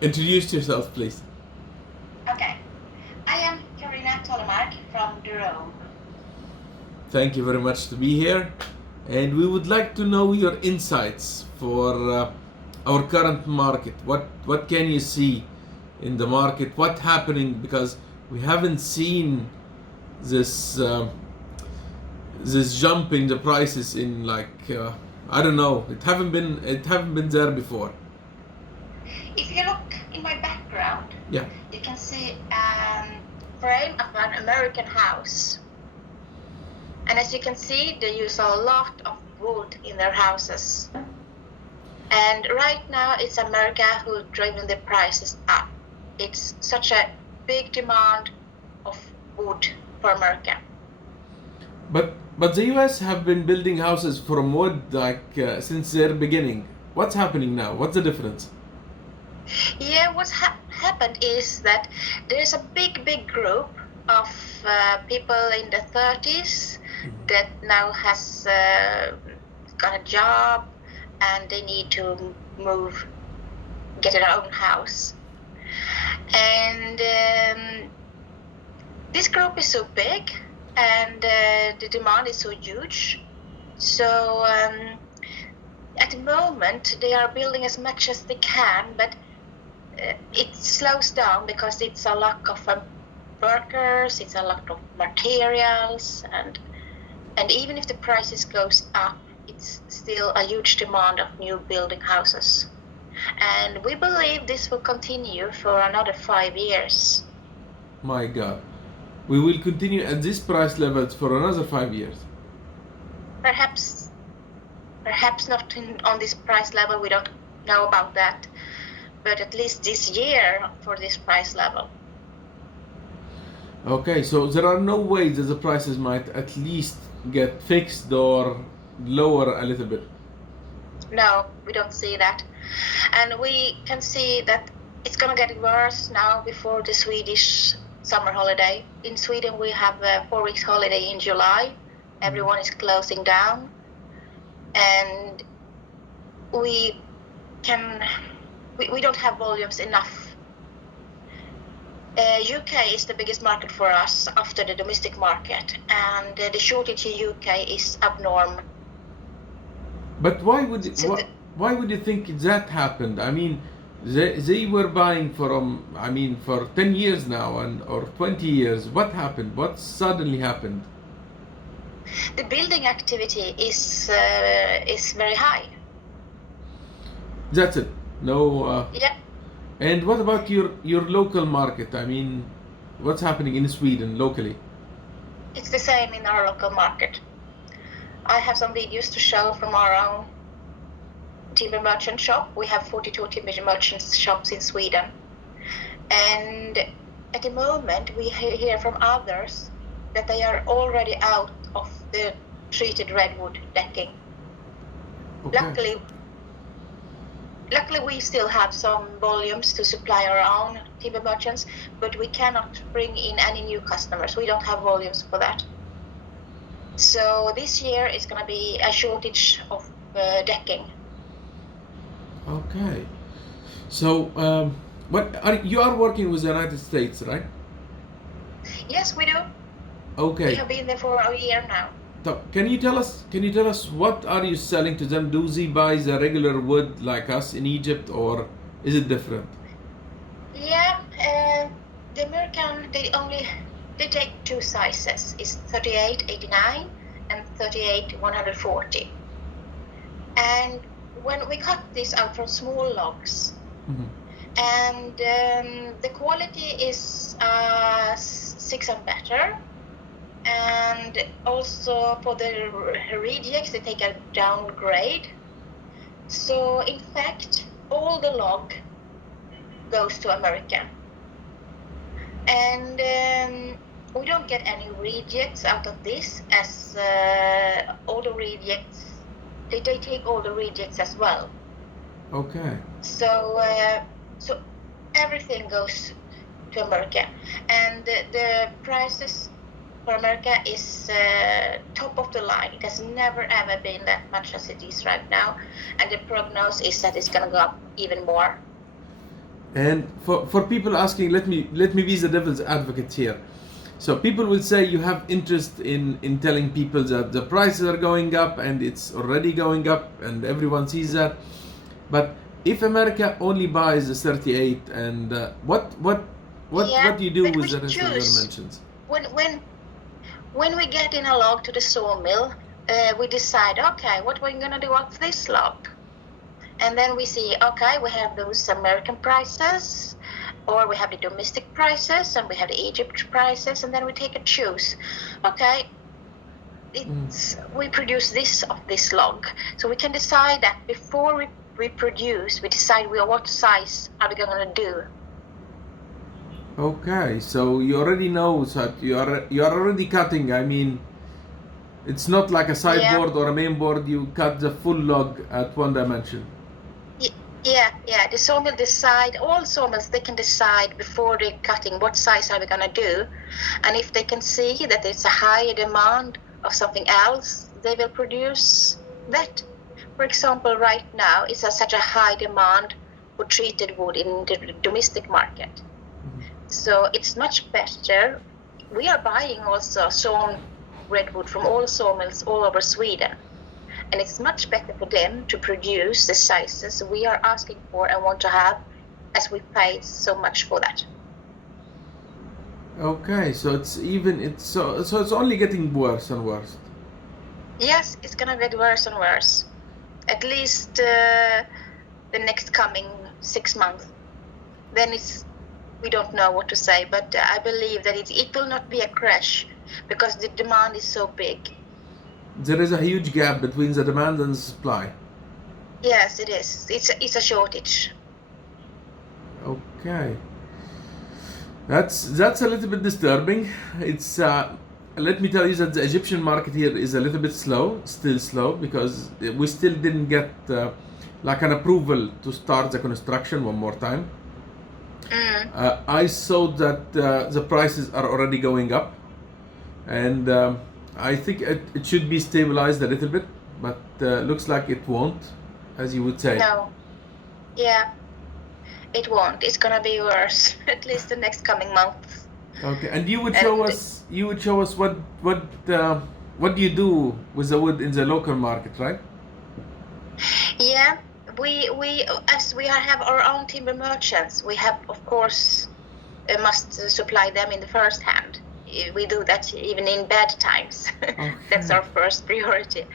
Introduce yourself, please. Okay, I am Carina Tollemark from Rome. Thank you very much to be here. And we would like to know your insights for our current market. What can you see in the market? What's happening? Because we haven't seen this this jump in the prices in I don't know. It haven't been there before. If you look in my background, Yeah. you can see frame of an American house. And as you can see, they use a lot of wood in their houses. And right now, it's America who's driving the prices up. It's such a big demand of wood for America. But the U.S. have been building houses from wood since their beginning. What's happening now? What's the difference? Yeah, what's happened is that there's a big group of people in the 30s that now has got a job and they need to move, get their own house. And this group is so big and the demand is so huge. So at the moment they are building as much as they can, but it slows down because it's a lack of workers, it's a lack of materials, and even if the prices goes up, it's still a huge demand of new building houses. And we believe this will continue for another 5 years. My God. We will continue at this price levels for another 5 years. Perhaps not on this price level, we don't know about that, but at least this year for this price level. Okay, so there are no ways that the prices might at least get fixed or lower a little bit. No, we don't see that. And we can see that it's going to get worse now before the Swedish summer holiday. In Sweden, we have a 4 weeks holiday in July. Everyone is closing down. And we don't have volumes enough. UK is the biggest market for us after the domestic market, and the shortage in UK is abnormal. But why would you think that happened? I mean, they were buying for 10 years now or 20 years. What happened? What suddenly happened? The building activity is very high. That's it. No. Yeah. And what about your local market? I mean, what's happening in Sweden locally? It's the same in our local market. I have some videos to show from our own timber merchant shop. We have 42 timber merchant shops in Sweden. And at the moment, we hear from others that they are already out of the treated redwood decking. Okay. Luckily, we still have some volumes to supply our own timber merchants, but we cannot bring in any new customers. We don't have volumes for that. So this year is going to be a shortage of decking. Okay. So, you are working with the United States, right? Yes, we do. Okay. We have been there for a year now. So, can you tell us what are you selling to them? Do they buy the regular wood like us in Egypt, or is it different? Yeah, the American they take two sizes. It's 3889 and 38140. And when we cut this out from small logs, and the quality is 6 and better. And also for the rejects, they take a downgrade. So in fact, all the log goes to America. And we don't get any rejects out of this, as all the rejects, they take all the rejects as well. Okay. So everything goes to America. And the prices for America is top of the line. It has never ever been that much as it is right now, and the prognosis is that it's going to go up even more. And for people asking, let me be the devil's advocate here. So people will say you have interest in telling people that the prices are going up and it's already going up and everyone sees that. But if America only buys the 38, and what do you do but with we the rest of the choose. dimensions? When we get in a log to the sawmill, we decide, okay, what we're gonna do of this log, and then we see, okay, we have those American prices, or we have the domestic prices, and we have the Egypt prices, and then we take a choose. Okay, we produce this of this log, so we can decide that before we produce, we decide what size are we going to do. Okay, so you already know that you are already cutting. I mean, it's not like a sideboard or a main board. You cut the full log at one dimension. Yeah. The sawmill decide. All sawmills, they can decide before they're cutting what size are we gonna do, and if they can see that it's a higher demand of something else, they will produce that. For example, right now it's such a high demand for treated wood in the domestic market. So it's much better. We are buying also sawn redwood from all sawmills all over Sweden. And it's much better for them to produce the sizes we are asking for and want to have, as we pay so much for that. Okay, so it's only getting worse and worse. Yes, it's gonna get worse and worse. At least the next coming 6 months. Then we don't know what to say, but I believe that it will not be a crash because the demand is so big. There is a huge gap between the demand and the supply. Yes, it is. It's a shortage. Okay, that's a little bit disturbing. It's let me tell you that the Egyptian market here is a little bit still slow, because we still didn't get like an approval to start the construction one more time. I saw that the prices are already going up, and I think it should be stabilized a little bit, but looks like it won't, as you would say. No. Yeah, it won't. It's gonna be worse, at least the next coming months. Okay, and you would show us what do you do with the wood in the local market, right? Yeah, we as we have our own timber merchants, we have, of course, must supply them in the first hand. We do that even in bad times. Okay. That's our first priority.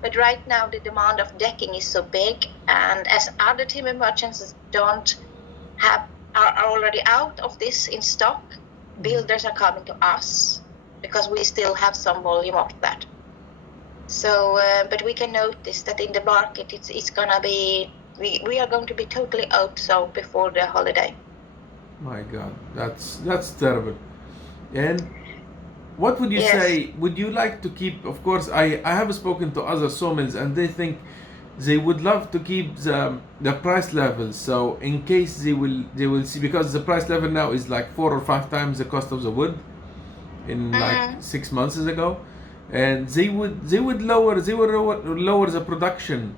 But right now the demand of decking is so big, and as other timber merchants are already out of this in stock, builders are coming to us because we still have some volume of that. So, but we can notice that in the market it's gonna be, we are going to be totally out so before the holiday. My God, that's terrible. And what would you say? Would you like to keep? Of course, I have spoken to other sawmills, and they think they would love to keep the price level. So in case they will see, because the price level now is like 4 or 5 times the cost of the wood in like 6 months ago, and they would lower the production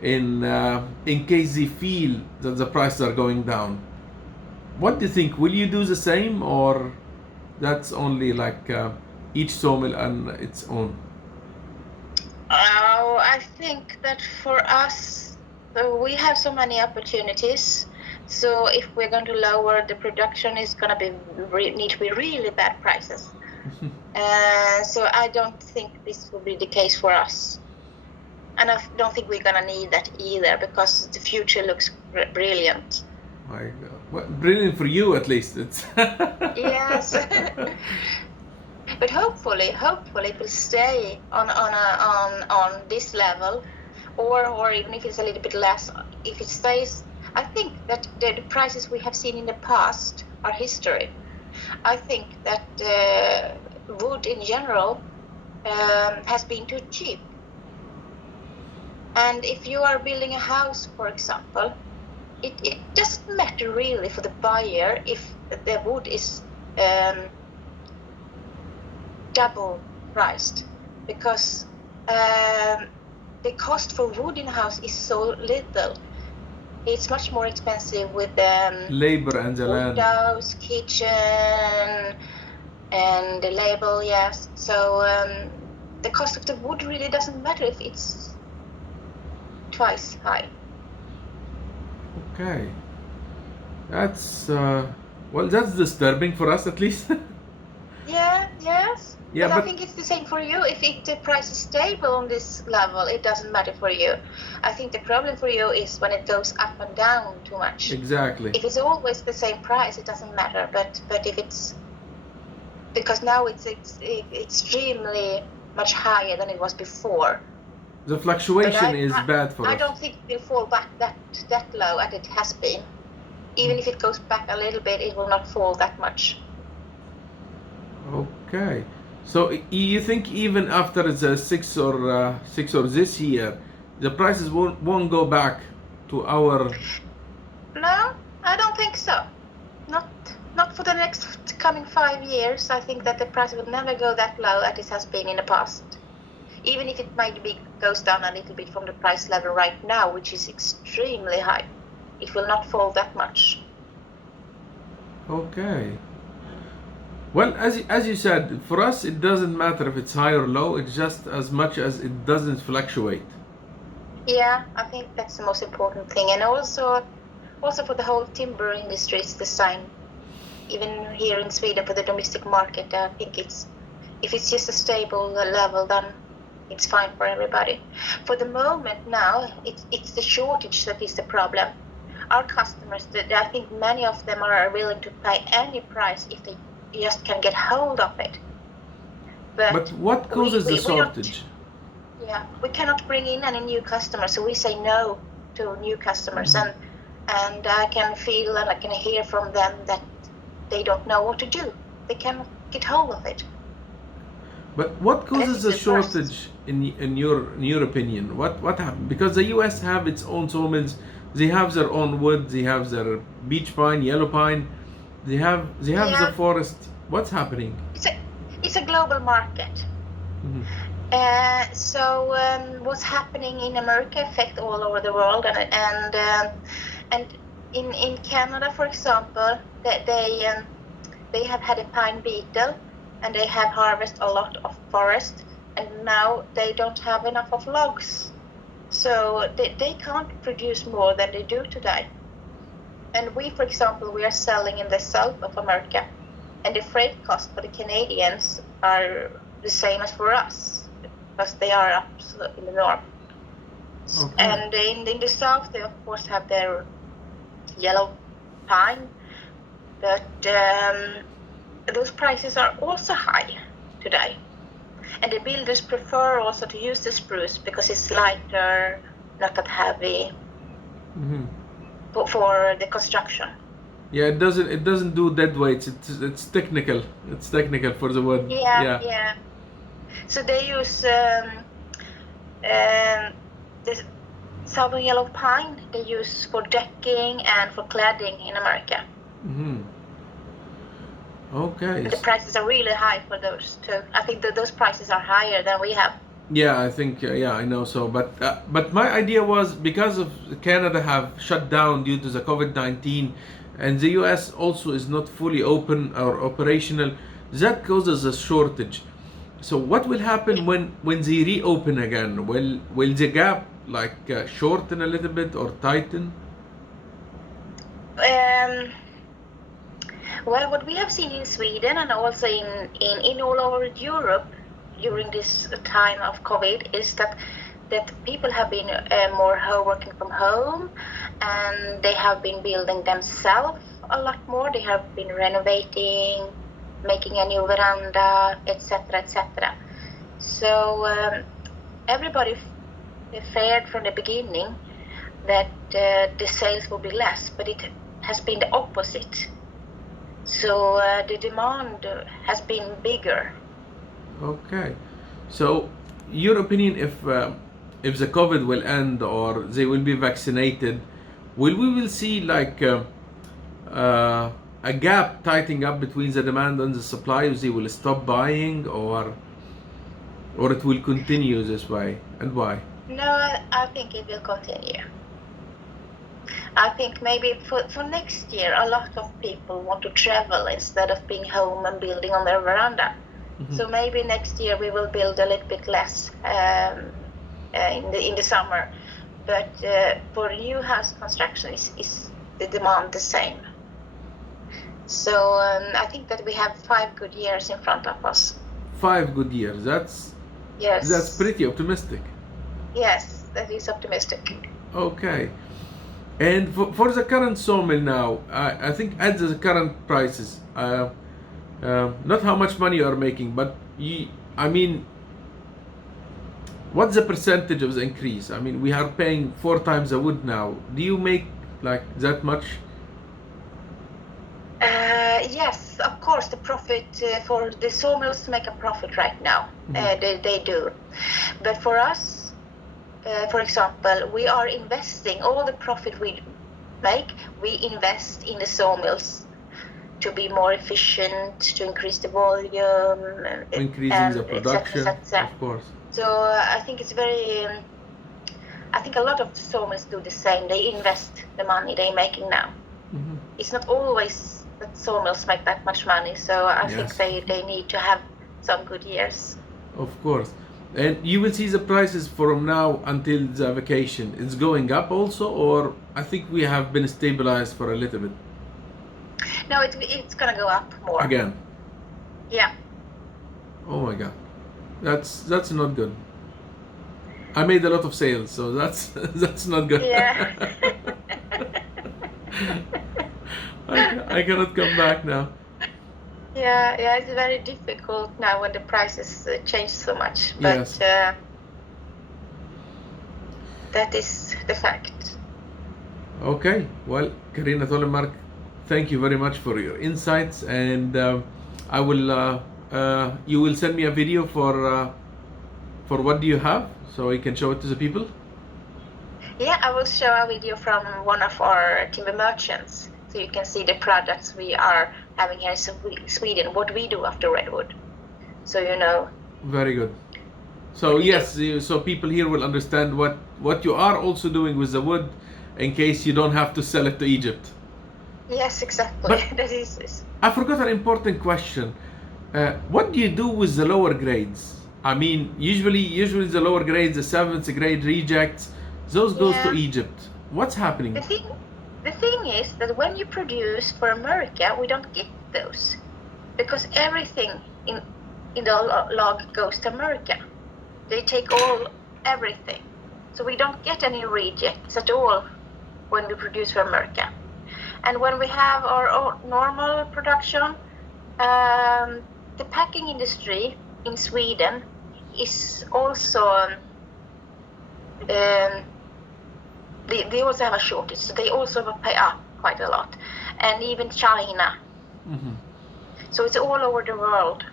in case they feel that the prices are going down. What do you think? Will you do the same, or that's only like each sawmill and its own? Oh, I think that for us, we have so many opportunities. So if we're going to lower the production, it's going to need to be really bad prices. So I don't think this will be the case for us. And I don't think we're going to need that either, because the future looks brilliant. My God. Well, brilliant for you, at least. It's yes. But hopefully it will stay on this level, or even if it's a little bit less. If it stays, I think that the prices we have seen in the past are history. I think that wood in general has been too cheap. And if you are building a house, for example, it doesn't matter really for the buyer if the wood is double priced, because the cost for wood in a house is so little. it's much more expensive with labor and the land. windows, kitchen, and the label. Yes, so the cost of the wood really doesn't matter if it's twice high. Okay, that's well, that's disturbing for us at least. Yeah, yes. Yeah, but I but think it's the same for you. If the price is stable on this level, it doesn't matter for you. I think the problem for you is when it goes up and down too much. exactly. If it's always the same price, it doesn't matter. But if it's, because now it's extremely much higher than it was before. The fluctuation But is bad for I us. don't think it will fall back that low as it has been. Even if it goes back a little bit, it will not fall that much. Okay, so you think even after the six or this year, the prices won't go back to our? No, I don't think so. Not for the next coming 5 years. I think that the price will never go that low as it has been in the past. Even if it might goes down a little bit from the price level right now, which is extremely high, it will not fall that much. Okay. Well, as you said, for us it doesn't matter if it's high or low. It's just as much as it doesn't fluctuate. Yeah, I think that's the most important thing, and also for the whole timber industry, it's the same. Even here in Sweden, for the domestic market, I think if it's just a stable level, then it's fine for everybody. For the moment now, it's the shortage that is the problem. Our customers, I think many of them are willing to pay any price if they just can get hold of it. But what causes the shortage? We cannot bring in any new customers, so we say no to new customers, and I can feel and I can hear from them that they don't know what to do. They cannot get hold of it. But what causes the shortage in your opinion? What happened? Because the U.S. have its own sawmills, they have their own wood, they have their beech pine, yellow pine, they have the forest. What's happening? It's a global market. So what's happening in America affect all over the world, and in Canada, for example, they have had a pine beetle, and they have harvested a lot of forest, and now they don't have enough of logs, so they can't produce more than they do today. And we, for example, we are selling in the south of America, and the freight cost for the Canadians are the same as for us, because they are up in the north. Okay. And in the south, they of course have their yellow pine, but those prices are also high today. And the builders prefer also to use the spruce because it's lighter, not that heavy for the construction. Yeah, it doesn't do dead weights. It's technical. It's technical for the wood. Yeah. So they use this southern yellow pine. They use for decking and for cladding in America. Okay. And the prices are really high for those too. I think that those prices are higher than we have. Yeah, I think I know so. But my idea was because of Canada have shut down due to the COVID-19, and the US also is not fully open or operational. That causes a shortage. So what will happen when they reopen again? Will the gap shorten a little bit or tighten? Well, what we have seen in Sweden and also in all over Europe during this time of COVID is that people have been more working from home, and they have been building themselves a lot more. They have been renovating, making a new veranda, etc., etc. So everybody feared from the beginning that the sales will be less, but it has been the opposite. So the demand has been bigger. Okay, so your opinion, if the COVID will end or they will be vaccinated, we will see a gap tightening up between the demand and the supply? They will stop buying, or it will continue this way, and why? No, I think it will continue. I think maybe for next year, a lot of people want to travel instead of being home and building on their veranda. So maybe next year we will build a little bit less in the summer. But for new house construction, is the demand the same? So I think that we have 5 good years in front of us. 5 good years. That's pretty optimistic. Yes, that is optimistic. Okay. And for the current sawmill now, I think at the current prices, not how much money you are making, but what's the percentage of the increase? I mean, we are paying 4 times the wood now. Do you make like that much? Yes, of course, the profit for the sawmills make a profit right now. They do. But for us, for example, we are investing all the profit we make, we invest in the sawmills to be more efficient, to increase the volume, increasing the production, of course. So I think it's very. I think a lot of sawmills do the same. They invest the money they're making now. It's not always that sawmills make that much money, so I think they need to have some good years. Of course. And you will see the prices from now until the vacation. It's going up also, or I think we have been stabilized for a little bit. No, it's gonna go up more. Again? Yeah. Oh my God. That's not good. I made a lot of sales, so that's not good. Yeah. I cannot come back now. Yeah, it's very difficult now when the prices change so much. But Yes. that is the fact. Okay, well, Carina Tollemark, thank you very much for your insights, and I will. You will send me a video for what do you have, so I can show it to the people. Yeah, I will show a video from one of our timber merchants, so you can see the products we are having here in Sweden, what we do after redwood. So you know. Very good. So yes, so people here will understand what you are also doing with the wood, in case you don't have to sell it to Egypt. Yes, exactly. But that is this. I forgot an important question. What do you do with the lower grades? I mean, usually the lower grades, the 7th grade rejects, those goes to Egypt. What's happening? The thing is that when you produce for America, we don't get those, because everything in the log goes to America. They take everything, so we don't get any rejects at all when we produce for America. And when we have our normal production, the packing industry in Sweden is also they also have a shortage, so they also pay up quite a lot, and even China. So it's all over the world.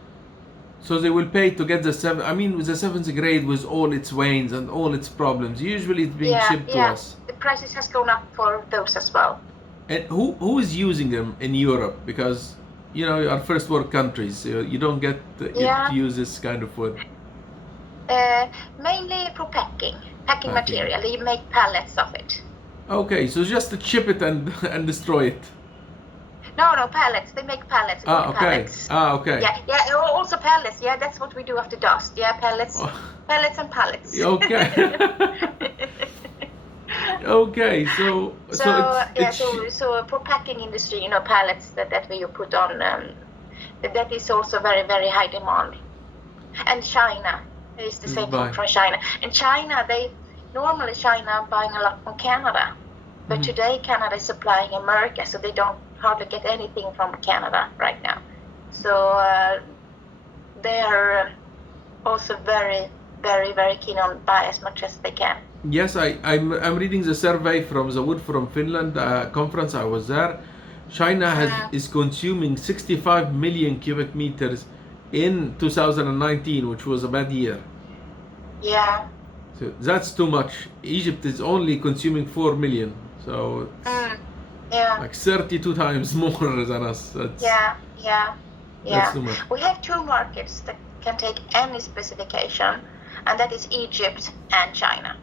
So they will pay to get the 7th grade with all its veins and all its problems. Usually it's being shipped to us. The prices has gone up for those as well. And who is using them in Europe? Because our first world countries, so you don't get to use this kind of wood. Mainly for packing material. They make pallets of it. Okay, so just to chip it and destroy it. No, pallets. They make pallets. Pallets. Okay. Yeah. Also pallets. Yeah, that's what we do after dust. Yeah, pallets. Pallets and pallets. Okay. Okay, so for packing industry, pallets that we put on, that is also very, very high demand. And China is the same thing from China. And China, normally China buying a lot from Canada, but today Canada is supplying America, so they don't hardly get anything from Canada right now. So they are also very, very, very keen on buy as much as they can. Yes, I'm reading the survey from the Wood from Finland conference. I was there. China is consuming 65 million cubic meters in 2019, which was a bad year. Yeah. So that's too much. Egypt is only consuming 4 million, so it's like 32 times more than us. That's too much. We have 2 markets that can take any specification, and that is Egypt and China.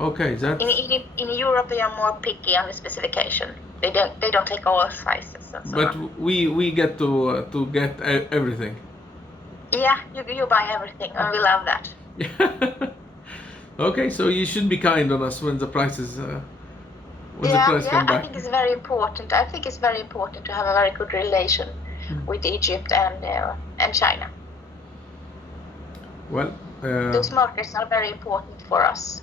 Okay, that's. In Europe, they are more picky on the specification. They don't take all sizes and so But on. we get to get everything. Yeah, you buy everything, and we love that. Okay, so you should be kind on us when the prices when the price come I back. think it's very important. I think it's very important to have a very good relation with Egypt and China. Well, Those markets are very important for us.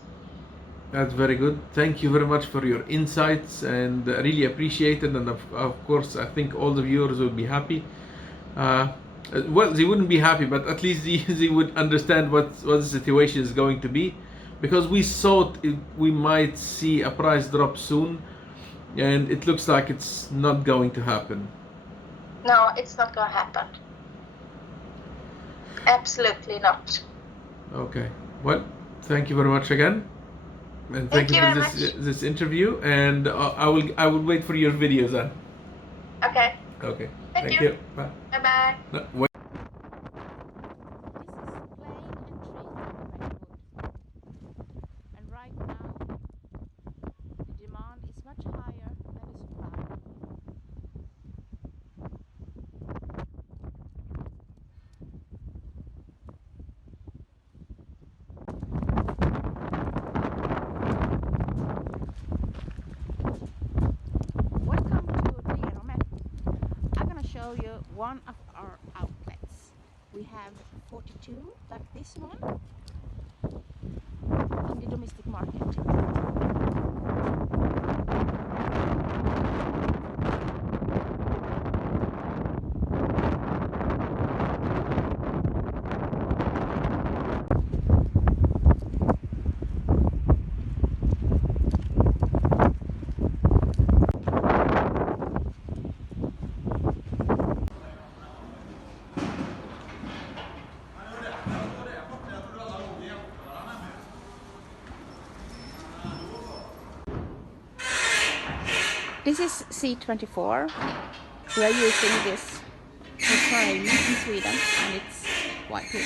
that's very good. Thank you very much for your insights, and really appreciate it. And of course, I think all the viewers will be happy. Well, they wouldn't be happy, but at least they would understand what the situation is going to be, because we thought we might see a price drop soon, and it looks like it's not going to happen. No, it's not going to happen. Absolutely not. Okay. Well, thank you very much again, and thank you for this interview. And I will wait for your videos then. Okay. Okay. Thank you. Bye. Bye bye. No, wait. And right now, the demand is much higher than the supply. Welcome to Tollemark. I'm gonna show you one of our outlets. We have 42, like this one, in the domestic market. This is C24. We are using this for Carina in Sweden, and it's quite good.